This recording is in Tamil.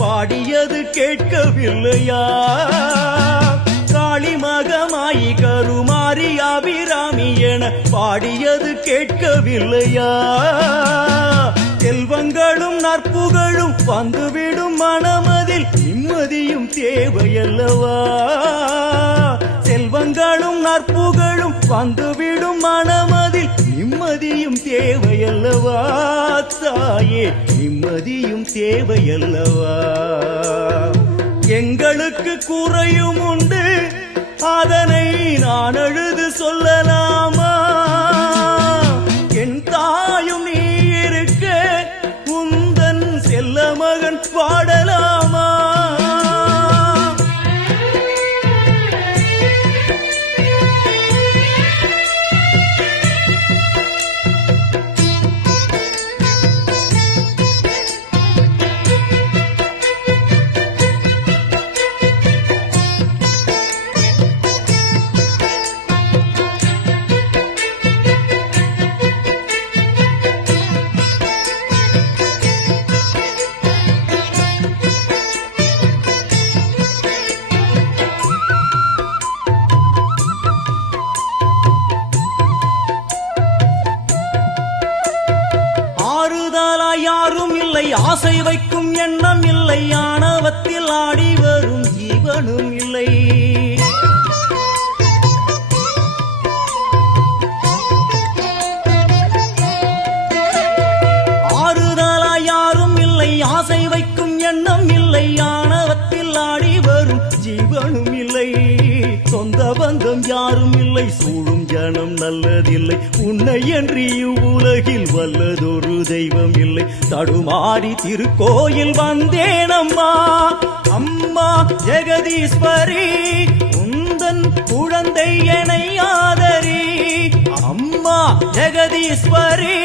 பாடியது கேட்கவில்லையா? காளி மகமாயி கருமாரி அபிராமி என பாடியது கேட்கவில்லையா? செல்வங்களும் நற்புகழும் வந்துவிடும் மனமதில் நிம்மதியும் தேவையல்லவா? செல்வங்களும் நற்புகழும் வந்துவிடும் மனமதில் நிம்மதியும் தேவையல்லவா? தாயே நிம்மதியும் தேவையல்லவா? எங்களுக்கு குறையும் உண்டு, அதனை நான் அழுது சொல்லலாமா? என் தாயும் நீ இருக்க உந்தன் செல்ல மகன் பாடலாமா? யாரும் இல்லை, ஆசை வைக்கும் எண்ணம் இல்லை, ஆணவத்தில் ஆடி வரும் ஜீவனும் இல்லை. ஆறுதலா யாரும் இல்லை, ஆசை வைக்கும் எண்ணம் இல்லை, ஆணவத்தில் ஆடி வரும் ஜீவனும் இல்லை. சொந்த பந்தம் யாரும் இல்லை, சூழும் ஜனம் நல்லதில்லை, உன்னை என்று இவ்வுலகில் வல்லதொரு தெய்வம் இல்லை. தடுமாறி திருக்கோயில் வந்தேனம்மா, அம்மா ஜெகதீஸ்வரி, உந்தன் குழந்தை என்னை ஆதரி. அம்மா ஜெகதீஸ்வரி,